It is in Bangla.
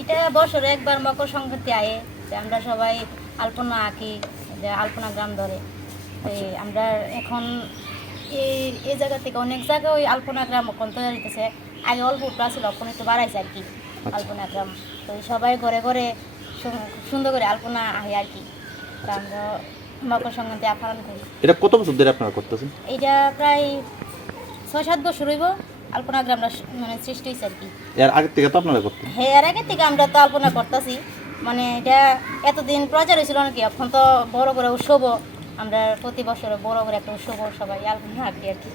এটা বছরে একবার মকর সংক্রান্তি আয়ে যে আমরা সবাই আলপনা আঁকি যে আলপনা গ্রাম ধরে। আমরা এখন এই এই জায়গা থেকে অনেক জায়গায় ওই আলপনা গ্রাম এখন তৈরি হইতেছে আগে অল্প উঠা ছিল এখন একটু বাড়াইছে আর কি আলপনা গ্রাম। তো সবাই ঘরে ঘরে সুন্দর করে আলপনা আহে আর কি তো আমরা মকর সংক্রান্তি পালন করি। এটা কত বছর ধরে আপনারা করতেছেন? এইটা প্রায় ছয় সাত বছর হইব। আলপনা আমরা মানে সৃষ্টি হয়েছে আর কি। এর আগের থেকে তো আপনারা করতেন? হ্যাঁ এর আগে থেকে আমরা তো আলপনা করতেছি। মানে এটা এতদিন প্রচার হয়েছিল নাকি? এখন তো বড় করে উৎসবও আমরা প্রতি বছর বড় করে একটা উৎসব সবাই আলপনা আঁকি আর কি।